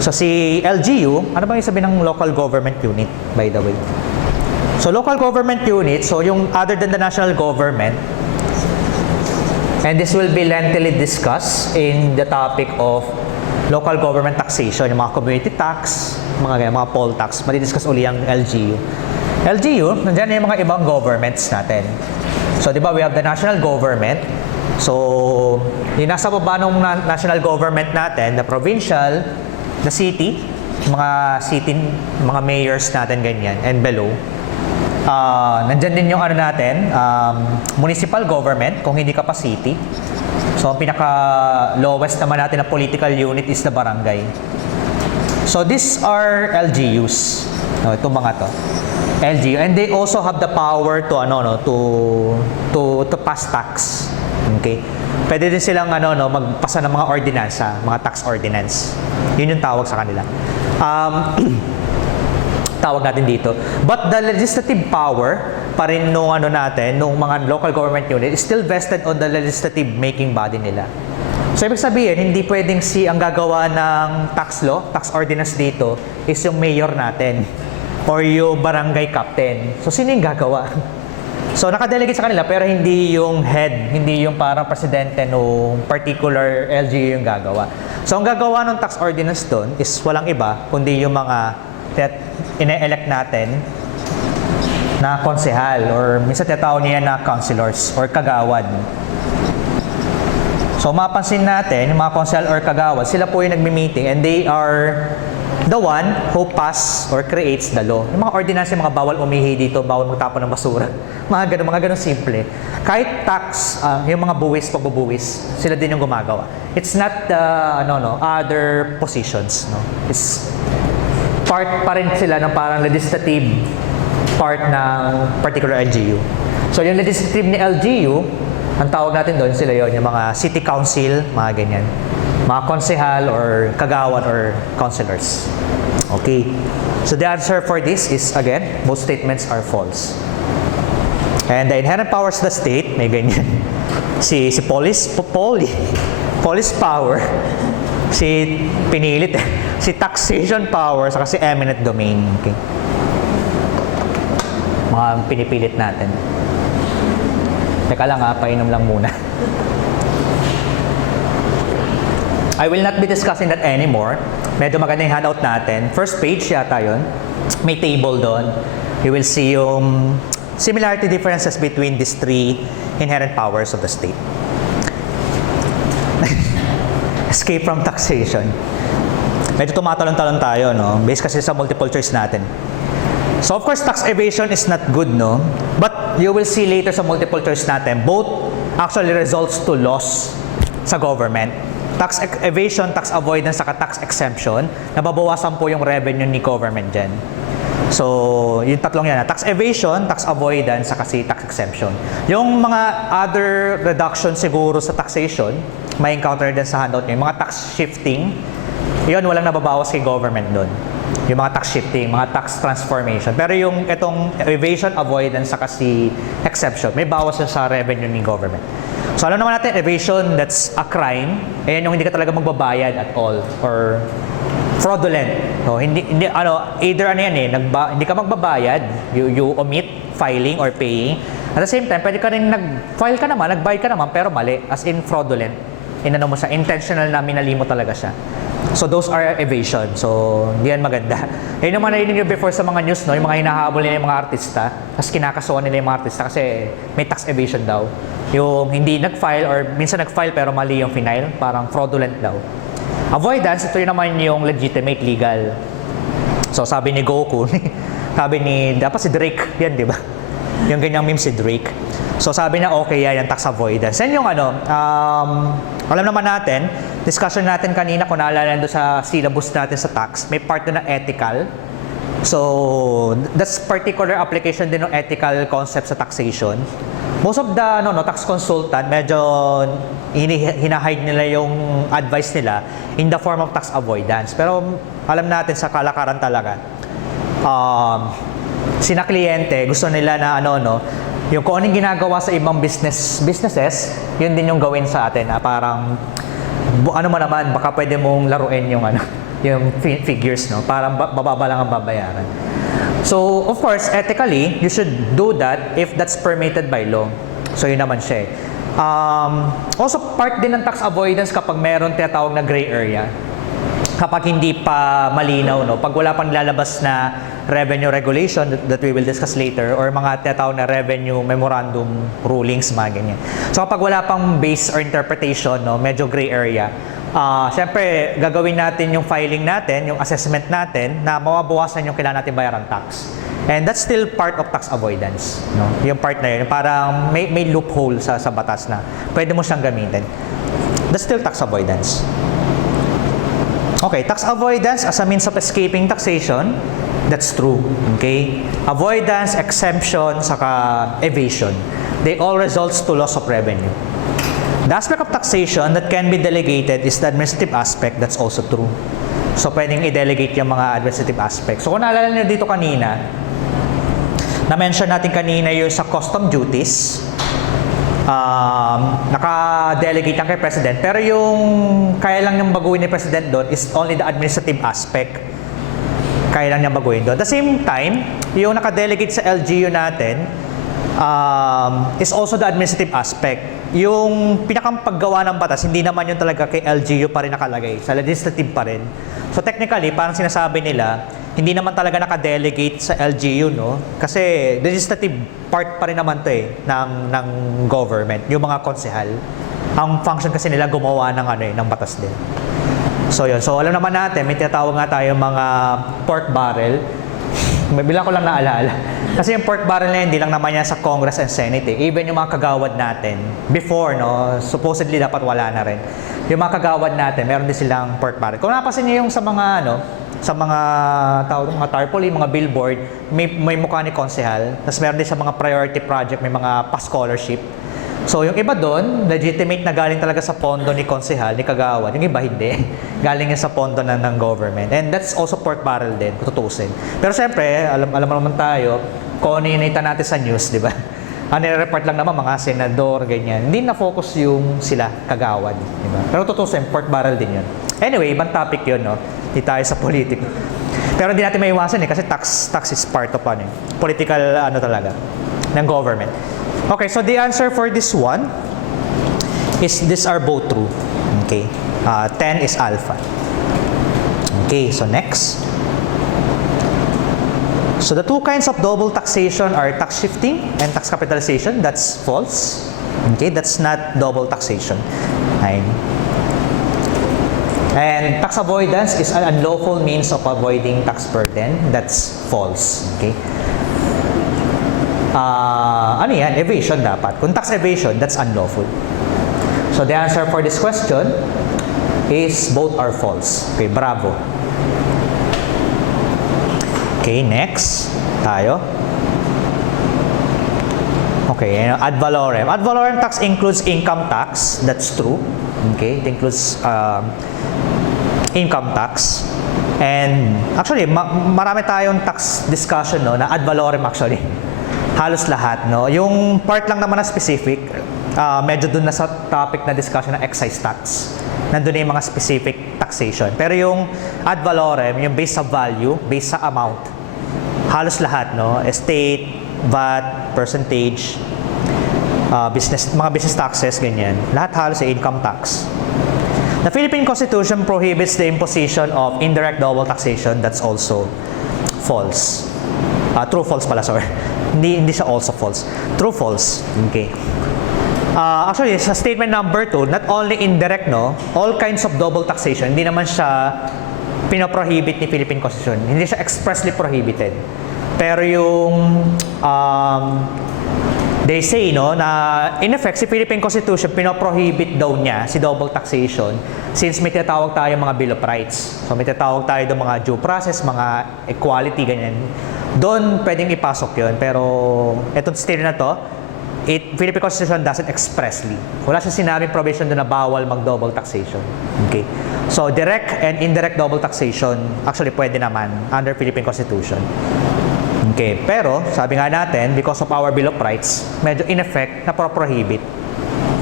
So si LGU, ano ba yung sabihin ng local government unit, by the way? So local government unit, so yung other than the national government, and this will be lengthily discussed in the topic of local government taxation, yung mga community tax, mga poll tax, madidiscuss uli ang LGU. LGU, nandiyan yung mga ibang governments natin. So, di ba, we have the national government. So, yung nasa baba ng national government natin, the provincial, the city, mga mayors natin, ganyan, and below. Nandiyan din yung ano natin, municipal government, kung hindi ka pa city. So, ang pinaka-lowest naman natin na political unit is the barangay. So, these are LGUs. No, itong mga to. LGU. And they also have the power to, to pass tax. Okay? Pwede din silang, magpasa ng mga ordinansa, mga tax ordinance. Yun yung tawag sa kanila. Tawag natin dito. But the legislative power pa rin nung nung mga local government unit is still vested on the legislative making body nila. So, ibig sabihin, hindi pwedeng ang gagawa ng tax law, tax ordinance dito, is yung mayor natin or yung barangay captain. So, sino yung gagawa? So, nakadelegate sa kanila pero hindi yung head, hindi yung parang presidente ng particular LGU yung gagawa. So, ang gagawa ng tax ordinance doon is walang iba, kundi yung mga ine-elect natin na konsehal or minsan tinatawag niya na councilors or kagawad. So mapansin natin, yung mga konsehal or kagawad, sila po yung nagmi-meeting and they are the one who pass or creates the law. Yung mga ordinance, yung mga bawal umihi dito, bawal magtapon ng basura, mga ganun simple. Kahit tax, yung mga pagbubuwis, sila din yung gumagawa. It's not the other positions, no. It's part pa rin sila ng parang legislative part ng particular LGU. So, yung legislative ni LGU, ang tawag natin doon, sila yon yung mga city council, mga ganyan. Mga konsehal or kagawad or councilors. Okay. So, the answer for this is, again, most statements are false. And the inherent powers of the state, may ganyan. Si police power, pinilit si taxation power, saka si eminent domain. Okay. Mga pinipilit natin. Teka lang painom lang muna. I will not be discussing that anymore. Medyo maganda yung handout natin. First page yata yun. May table doon. You will see yung similarity differences between these three inherent powers of the state. Escape from taxation. Medyo tumatalon-talon tayo, no? Based kasi sa multiple choice natin. So, of course, tax evasion is not good, no? But you will see later sa multiple choice natin, both actually results to loss sa government. Tax evasion, tax avoidance, saka tax exemption, nababawasan po yung revenue ni government dyan. So, yung tatlong yan, tax evasion, tax avoidance, saka si tax exemption. Yung mga other reduction siguro sa taxation, may encounter din sa handout nyo, yung mga tax shifting, yun, walang nababawas kay government doon. Yung mga tax shifting, mga tax transformation. Pero yung itong evasion, avoidance, saka si exemption, may bawas sa revenue ni government. So, alam naman natin, evasion, that's a crime. Ayan yung hindi ka talaga magbabayad at all. Or fraudulent. So, either hindi ka magbabayad, you omit filing or paying. At the same time, pwede ka rin nag-file ka naman, nag-bayad ka naman, pero mali, as in fraudulent. Mo siya, intentional na minali mo talaga siya. So, those are evasion. So, hindi yan maganda. Yun naman narinig nyo before sa mga news, no? Yung mga hinahabol nila yung mga artista, tapos kinakasuhan nila yung mga artista kasi may tax evasion daw. Yung hindi nag-file or minsan nag-file pero mali yung final, parang fraudulent daw. Avoidance, ito yun naman yung legitimate legal. So, sabi ni Goku, dapat si Drake, yan, di ba? Yung ganyang meme si Drake. So, sabi niya, okay yan, tax avoidance. Yan yung alam naman natin, discussion natin kanina, kung naalala doon sa syllabus natin sa tax, may part na ethical. So, that's particular application din ng ethical concept sa taxation. Most of the tax consultant, medyo hinahide nila yung advice nila in the form of tax avoidance. Pero alam natin sa kalakaran talaga, sina kliyente, gusto nila na yung kung anong ginagawa sa ibang businesses, yun din yung gawin sa atin. Parang, naman, baka pwede mong laruin yung yung figures, no? Parang bababa lang ang babayaran. So, of course, ethically, you should do that if that's permitted by law. So, yun naman siya. Also, part din ng tax avoidance kapag meron tinatawag na gray area. Kapag hindi pa malinaw, no? Pag wala pang lalabas na revenue regulation that we will discuss later, or mga tinatawag na revenue memorandum rulings, mga ganyan. So, kapag wala pang base or interpretation, no? Medyo gray area. Siyempre, gagawin natin yung filing natin, yung assessment natin, na mawabawasan yung kailangan natin bayaran tax. And that's still part of tax avoidance. No? Yung part na yun, parang may loophole sa batas na pwede mo siyang gamitin. That's still tax avoidance. Okay, tax avoidance as a means of escaping taxation, that's true. Okay? Avoidance, exemption, saka evasion, they all results to loss of revenue. The aspect of taxation that can be delegated is the administrative aspect. That's also true. So, pwedeng i-delegate yung mga administrative aspects. So, kung naalala nyo dito kanina, na-mention natin kanina yung sa custom duties, naka-delegate lang kay President. Pero yung kaya lang niyang baguhin ni President doon is only the administrative aspect. Kaya lang niyang baguhin doon. At the same time, yung naka-delegate sa LGU natin, is also the administrative aspect. Yung pinakang paggawa ng batas, hindi naman yun talaga kay LGU pa rin nakalagay, sa legislative pa rin. So technically, parang sinasabi nila, hindi naman talaga naka-delegate sa LGU, no? Kasi legislative part pa rin naman to ng government, yung mga konsehal. Ang function kasi nila gumawa ng batas din. So yun, so alam naman natin, may tinatawag nga tayo mga pork barrel. May bilang ko lang naalala. Kasi yung pork barrel na yun, hindi lang naman yan sa Congress and Senate. Even yung mga kagawad natin, before, no, supposedly dapat wala na rin. Yung mga kagawad natin, meron din silang pork barrel. Kung napasin niyo yung sa mga, sa mga mga tarpaulin, mga billboard, may mukha ni konsehal. Tapos meron din sa mga priority project, may mga pa-scholarship. So, yung iba doon, legitimate na galing talaga sa pondo ni konsehal, ni kagawad. Yung iba hindi. Galing yan sa pondo ng government. And that's also pork barrel din, tutusin. Pero syempre, alam naman tayo, kung ano yun natin sa news, di ba? Ang nire-report lang naman mga senador, ganyan. Hindi na-focus yung sila, kagawad. Di ba? Pero tutusin, pork barrel din yun. Anyway, ibang topic yun, no? Hindi tayo sa politiko. Pero hindi natin maiwasan kasi tax is part of political talaga, ng government. Okay, so the answer for this one is these are both true. Okay, 10 is alpha. Okay, so next. So the two kinds of double taxation are tax shifting and tax capitalization. That's false. Okay, that's not double taxation. And tax avoidance is an unlawful means of avoiding tax burden. That's false. Okay. Ano yan? Evasion dapat. Kung tax evasion, that's unlawful. So the answer for this question is both are false. Okay, bravo. Okay, next tayo. Okay, ad valorem. Ad valorem tax includes income tax. That's true. Okay, it includes income tax. And actually, marami tayong tax discussion, no, na ad valorem actually. Halos lahat, no? Yung part lang naman na specific, medyo dun na sa topic na discussion na excise tax. Nandun na yung mga specific taxation. Pero yung ad valorem, yung based sa value, based sa amount, halos lahat, no? Estate, VAT, percentage, mga business taxes, ganyan. Lahat halos ay income tax. The Philippine Constitution prohibits the imposition of indirect double taxation. That's also false. True false pala, sorry. Hindi siya also false. True false. Okay. Actually, sa statement number 2, not only indirect, no, all kinds of double taxation, hindi naman siya pinoprohibit ni Philippine Constitution. Hindi siya expressly prohibited. Pero yung they say, no, na in effect, si Philippine Constitution, pinoprohibit daw niya si double taxation since may tinatawag tayo mga Bill of Rights. So may tinatawag tayo doon mga due process, mga equality, ganyan. Doon pwedeng ipasok yun. Pero itong statement na to, Philippine Constitution doesn't expressly. Wala siya sinabing provision doon na bawal mag-double taxation. Okay. So direct and indirect double taxation, actually pwede naman under Philippine Constitution. Okay, pero sabi nga natin, because of our Bill of Rights, medyo in effect na prohibit.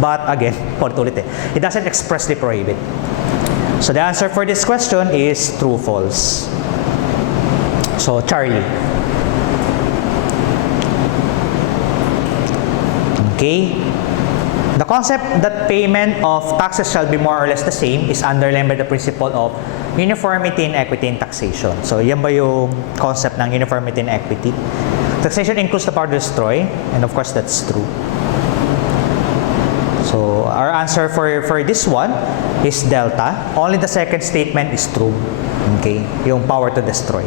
But again, ulit, it doesn't expressly prohibit. So the answer for this question is true, false. So Charlie. Okay. The concept that payment of taxes shall be more or less the same is underlined by the principle of uniformity in equity in taxation. So yan ba yung concept ng uniformity in equity? Taxation includes the power to destroy, and of course that's true. So our answer for this one is delta. Only the second statement is true. Okay, yung power to destroy.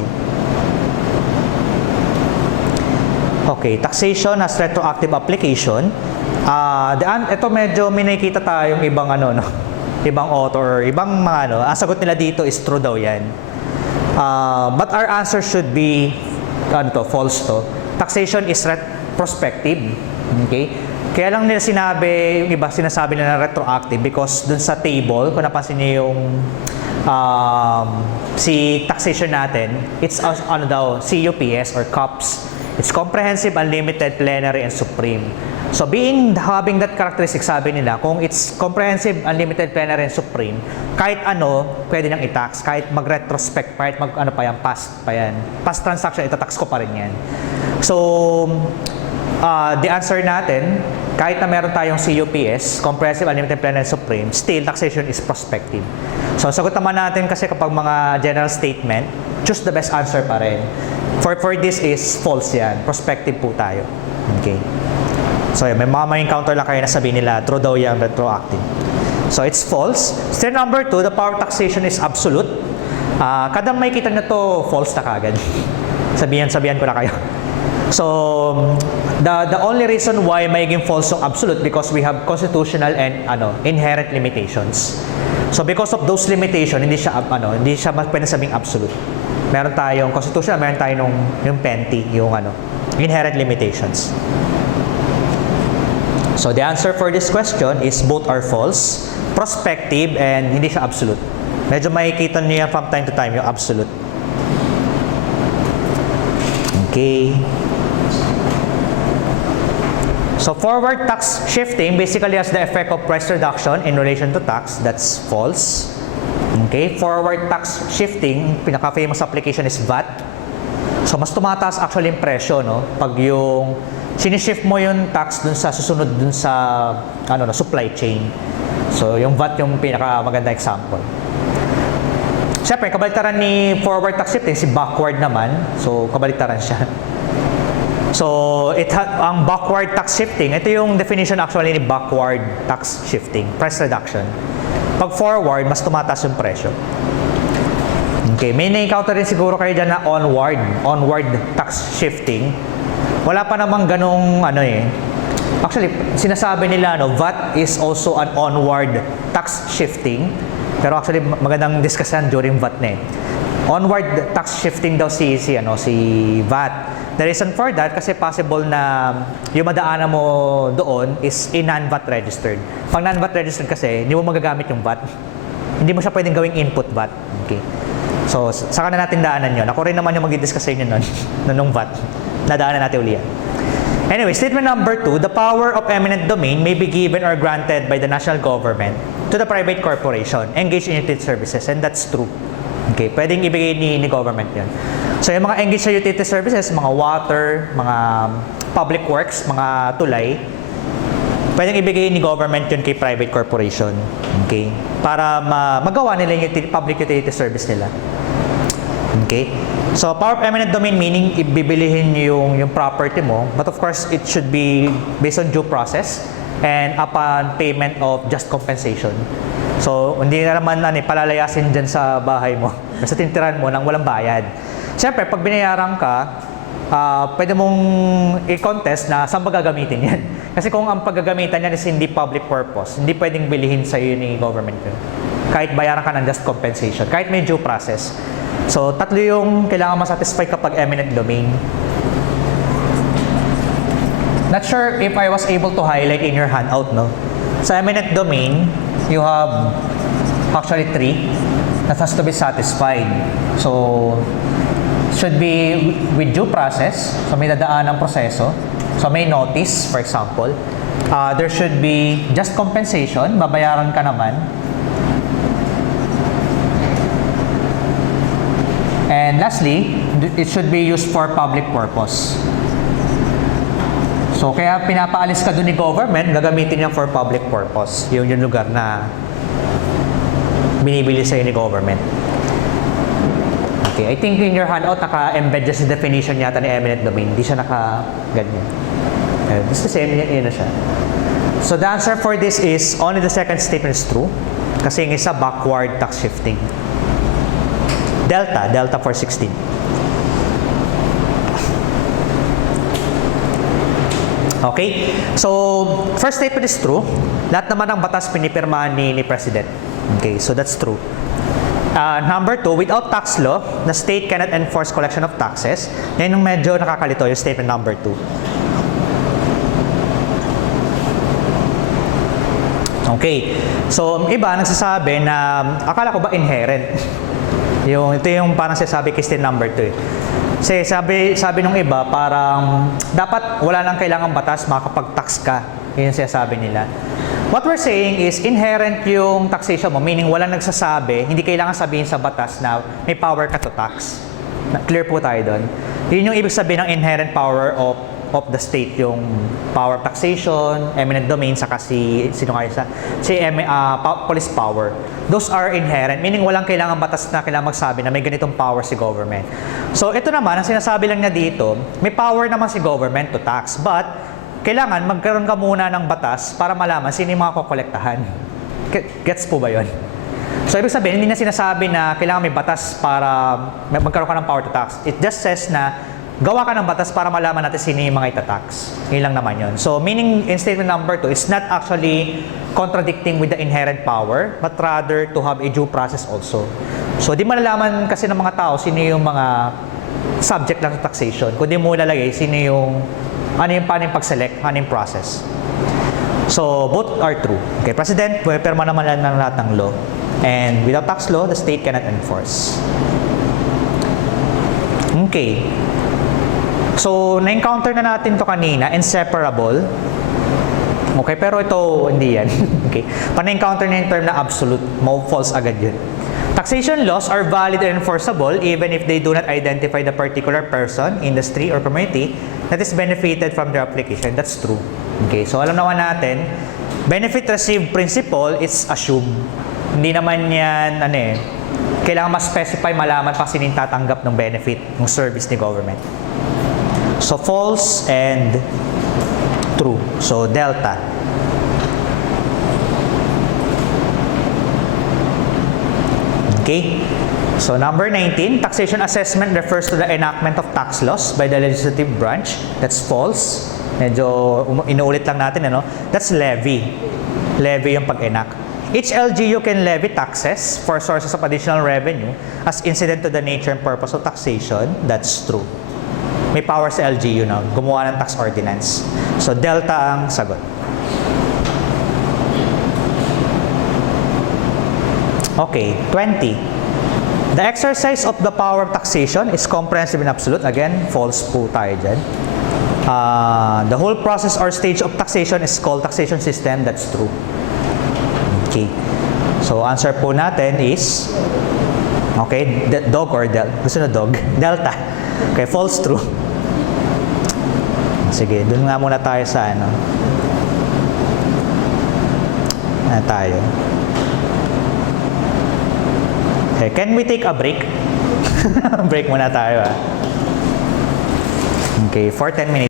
Okay, taxation has retroactive application. Ito medyo may nakikita tayong ibang ibang author, ibang mga ang sagot nila dito is true daw yan. But our answer should be false to. Taxation is prospective. Okay? Kaya lang nila sinabi, yung iba sinasabi nila na retroactive because dun sa table, kung napansin niyo yung si taxation natin, it's CUPS or CUPS. It's comprehensive, unlimited, plenary, and supreme. So having that characteristic, sabi nila, kung it's comprehensive, unlimited, plenary, and supreme, kahit pwede nang i-tax. Kahit mag-retrospect, kahit past pa yan. Past transaction, itatax ko pa rin yan. So, the answer natin, kahit na meron tayong CUPS, comprehensive, unlimited, plenary, and supreme, still, taxation is prospective. So, sagot naman natin kasi kapag mga general statement, choose the best answer pa rin. For this is false yan. Prospective po tayo. Okay. So, may encounter lang kayo na sabihin nila, true daw yan, retroactive. So, it's false. Step number 2, the power of taxation is absolute. Kada may kita nyo to, false na kagad. Sabihan ko na kayo. So, the only reason why magiging false yung absolute because we have constitutional and inherent limitations. So, because of those limitations, hindi siya pwede sabing absolute. Meron tayong constitutional, meron tayong yung penalty, yung inherent limitations. So the answer for this question is both are false, prospective, and hindi siya absolute. Medyo makikita niyo yan from time to time, yung absolute. Okay. So forward tax shifting basically has the effect of price reduction in relation to tax. That's false. Okay, forward tax shifting, pinaka-famous application is VAT. So, mas tumataas actually yung presyo, no? Pag yung sinishift mo yung tax dun sa susunod dun sa supply chain. So, yung VAT yung pinaka-maganda example. Siyempre, kabaliktaran ni forward tax shifting, si backward naman. So, kabaliktaran siya. So, ang backward tax shifting, ito yung definition actually ni backward tax shifting, price reduction. Pag forward, mas tumataas yung presyo. Okay, may na-encounter rin siguro kayo dyan na onward tax shifting. Wala pa namang ganong Actually, sinasabi nila VAT is also an onward tax shifting. Pero actually, magandang discussion during VAT na Onward tax shifting daw si VAT. The reason for that, kasi possible na yung madaanan mo doon is non-VAT registered. Pag non-VAT registered kasi, hindi mo magagamit yung VAT. Hindi mo siya pwedeng gawing input VAT. Okay. So, saka na natin daanan yun. Ako rin naman yung mag-discuss sa inyo nung VAT. Nadaanan natin uli yan. Anyway, statement number 2, the power of eminent domain may be given or granted by the national government to the private corporation engaged in utility services. And that's true. Okay, pwedeng ibigay ni government yun. So, yung mga engaged sa utility services, mga water, mga public works, mga tulay, pwedeng ibigay ni government yun kay private corporation. Okay? Para magawa nila yung public utility service nila. Okay? So, power of eminent domain meaning ibibilihin yung property mo, but of course, it should be based on due process and upon payment of just compensation. So, hindi na naman palalayasin dyan sa bahay mo, sa tinitiran mo nang walang bayad. Siyempre, pag binayaran ka, pwede mong i-contest na saan ba gagamitin yan. Kasi kung ang paggagamitan yan is hindi public purpose, hindi pwedeng bilihin sa iyo ni government yun. Kahit bayaran ka ng just compensation, kahit may due process. So, tatlo yung kailangan masatisfy kapag eminent domain. Not sure if I was able to highlight in your handout, no? Sa eminent domain, you have actually 3 that has to be satisfied. So, should be with due process. So, may dadaan ng proseso. So, may notice, for example. There should be just compensation. Babayaran ka naman. And lastly, it should be used for public purpose. So, kaya pinapaalis ka dun ni government, gagamitin niya for public purpose. Yung lugar na binibili sa'yo ni government. Okay, I think in your handout, naka-embed just the definition yata ni eminent domain. Hindi siya naka-ganyan. This is yun na siya. So, the answer for this is, only the second statement is true. Kasi yung isa, backward tax shifting. Delta for 16. Okay? So, first statement is true. Lahat naman ng batas pinipirmahan ni President. Okay, so that's true. Number 2, without tax law, the state cannot enforce collection of taxes. Yan yung medyo nakakalito, yung statement number 2. Okay, so iba nagsasabi na, akala ko ba inherent? Ito yung parang sinasabi kay statement number 2 eh. Kasi sabi nung iba, parang dapat wala nang kailangan batas, makakapag-tax ka. Yun yung sinasabi nila. What we're saying is inherent yung taxation mo, meaning walang nagsasabi, hindi kailangan sabihin sa batas na may power ka to tax. Clear po tayo doon. Yun yung ibig sabihin ng inherent power of the state, yung power of taxation, eminent domain, saka police power. Those are inherent, meaning walang kailangan batas na kailangan magsabi na may ganitong power si government. So ito naman, ang sinasabi lang niya dito, may power naman si government to tax, but kailangan magkaroon ka muna ng batas para malaman sino yung mga kokolektahan. Gets po ba yun? So ibig sabihin, hindi na sinasabi na kailangan may batas para magkaroon ka ng power to tax. It just says na gawa ka ng batas para malaman natin sino yung mga itatax. Yun lang naman yun. So, meaning in statement number 2, it's not actually contradicting with the inherent power, but rather to have a due process also. So, di malalaman kasi ng mga tao sino yung mga subject ng taxation. Kung di mo lalagay, paano yung pag-select, ano yung process. So, both are true. Okay, President, perma naman lang ng lahat ng law. And without tax law, the state cannot enforce. Okay. So, na-encounter na natin to kanina, inseparable. Okay, pero ito, hindi yan. Okay. Pa-na-encounter na yung term na absolute, false agad yun. Taxation laws are valid and enforceable even if they do not identify the particular person, industry, or community that is benefited from their application. That's true. Okay, so alam naman natin, benefit received principle is assumed. Hindi naman yan, kailangan ma-specify, malaman pa sino yung tatanggap ng benefit, ng service ni government. So, false and true. So, delta. Okay. So, number 19, taxation assessment refers to the enactment of tax laws by the legislative branch. That's false. Medyo inuulit lang natin, That's levy. Levy yung pag-enact. Each LGU can levy taxes for sources of additional revenue as incident to the nature and purpose of taxation. That's true. May power sa LGU na gumawa ng tax ordinance. So, delta ang sagot. Okay, 20. The exercise of the power of taxation is comprehensive and absolute. Again, false po tayo dyan. The whole process or stage of taxation is called taxation system. That's true. Okay. So, answer po natin is, okay, dog or gusto na dog? Delta. Okay, false, true. Sige, dun nga muna tayo sa tayo. Okay, can we take a break? Break muna tayo. Okay, for 10 minutes.